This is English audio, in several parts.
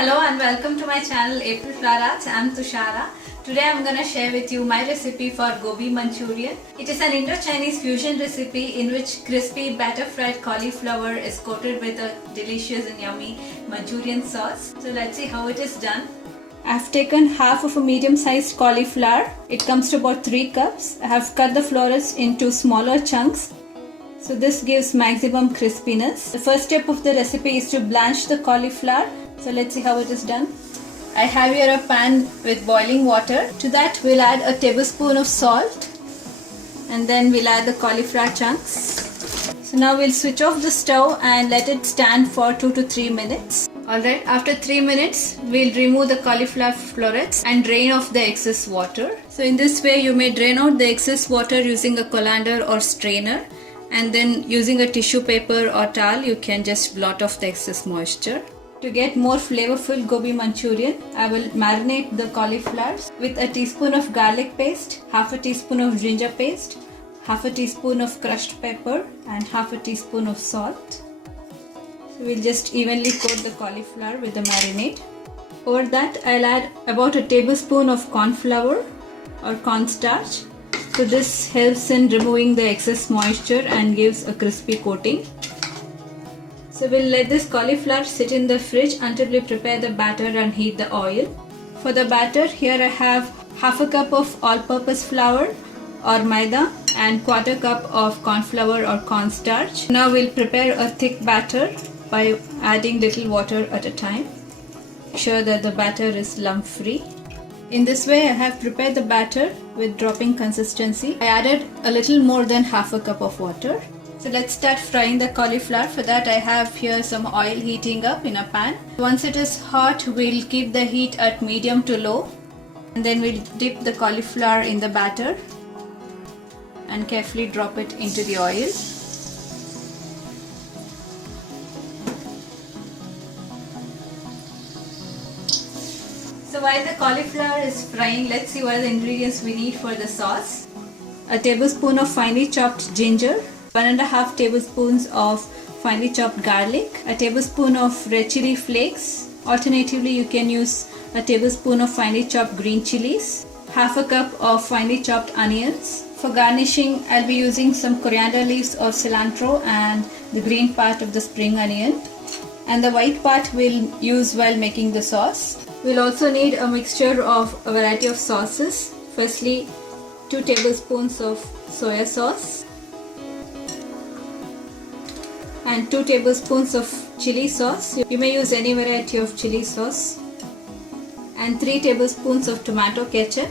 Hello and welcome to my channel AprilFlower. I'm Tushara. Today I'm gonna share with you my recipe for Gobi Manchurian. It is an Indo-Chinese fusion recipe in which crispy batter fried cauliflower is coated with a delicious and yummy Manchurian sauce. So let's see how it is done. I've taken half of a medium-sized cauliflower. It comes to about 3 cups. I have cut the florets into smaller chunks. So this gives maximum crispiness. The first step of the recipe is to blanch the cauliflower. So let's see how it is done. I have here a pan with boiling water. To that we'll add a tablespoon of salt and then we'll add the cauliflower chunks. So now we'll switch off the stove and let it stand for 2 to 3 minutes. Alright, after 3 minutes we'll remove the cauliflower florets and drain off the excess water. So in this way you may drain out the excess water using a colander or strainer, and then using a tissue paper or towel you can just blot off the excess moisture. To get more flavorful Gobi Manchurian, I will marinate the cauliflowers with a teaspoon of garlic paste, half a teaspoon of ginger paste, half a teaspoon of crushed pepper and half a teaspoon of salt. So we'll just evenly coat the cauliflower with the marinade. Over that I'll add about a tablespoon of corn flour or cornstarch. So this helps in removing the excess moisture and gives a crispy coating. So we'll let this cauliflower sit in the fridge until we prepare the batter and heat the oil. For the batter, here I have half a cup of all-purpose flour or maida and quarter cup of corn flour or cornstarch. Now we'll prepare a thick batter by adding little water at a time. Make sure that the batter is lump-free. In this way I have prepared the batter with dropping consistency. I added a little more than half a cup of water. So let's start frying the cauliflower. For that I have here some oil heating up in a pan. Once it is hot, we'll keep the heat at medium to low. And then we'll dip the cauliflower in the batter and carefully drop it into the oil. So while the cauliflower is frying, let's see what are the ingredients we need for the sauce. A tablespoon of finely chopped ginger, 1.5 tablespoons of finely chopped garlic, a tablespoon of red chilli flakes. Alternatively, you can use a tablespoon of finely chopped green chillies, half a cup of finely chopped onions. For garnishing, I'll be using some coriander leaves or cilantro and the green part of the spring onion. And the white part we'll use while making the sauce. We'll also need a mixture of a variety of sauces. Firstly, 2 tablespoons of soya sauce and 2 tablespoons of chili sauce. You may use any variety of chili sauce, and 3 tablespoons of tomato ketchup.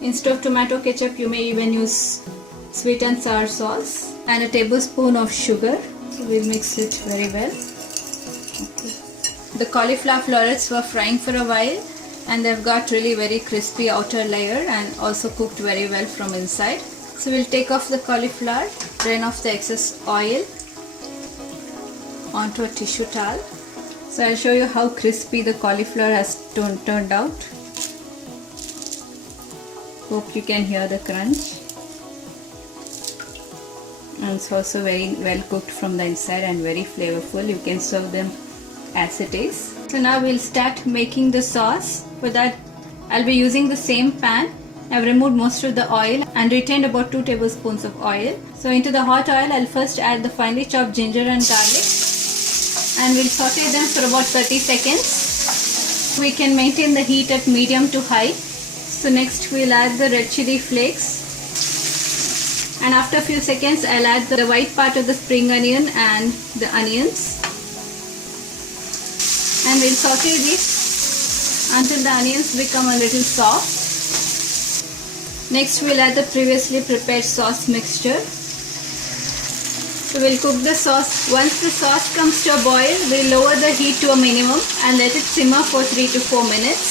Instead of tomato ketchup, you may even use sweet and sour sauce, and a tablespoon of sugar. So we'll mix it very well. Okay. The cauliflower florets were frying for a while and they've got really very crispy outer layer and also cooked very well from inside. So we'll take off the cauliflower, drain off the excess oil onto a tissue towel. So I'll show you how crispy the cauliflower has turned out. Hope you can hear the crunch. And it's also very well cooked from the inside and very flavorful. You can serve them as it is. So now we'll start making the sauce. For that I'll be using the same pan. I've removed most of the oil and retained about 2 tablespoons of oil. So into the hot oil I'll first add the finely chopped ginger and garlic, and we'll saute them for about 30 seconds. We can maintain the heat at medium to high. So next we'll add the red chilli flakes, and after a few seconds I'll add the white part of the spring onion and the onions, and we'll saute these until the onions become a little soft. Next we'll add the previously prepared sauce mixture. So we'll cook the sauce. Once the sauce comes to a boil, we'll lower the heat to a minimum and let it simmer for 3 to 4 minutes.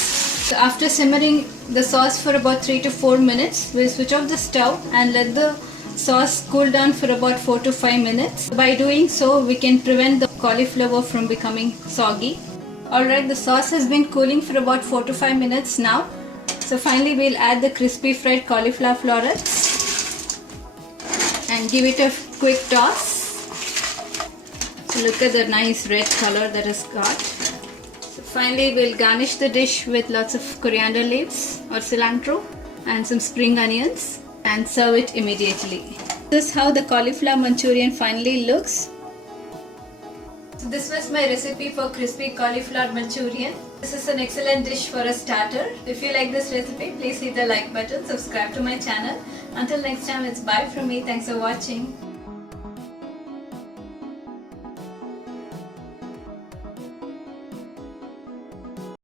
So after simmering the sauce for about 3 to 4 minutes, we'll switch off the stove and let the sauce cool down for about 4 to 5 minutes. By doing so, we can prevent the cauliflower from becoming soggy. Alright, the sauce has been cooling for about 4 to 5 minutes now. So finally we'll add the crispy fried cauliflower florets and give it a quick toss. So look at the nice red color that it's got. So Finally, we'll garnish the dish with lots of coriander leaves or cilantro and some spring onions and serve it immediately. This is how the cauliflower Manchurian finally looks. So this was my recipe for crispy cauliflower Manchurian. This is an excellent dish for a starter. If you like this recipe, please hit the like button, subscribe to my channel. Until next time, it's bye from me. Thanks for watching.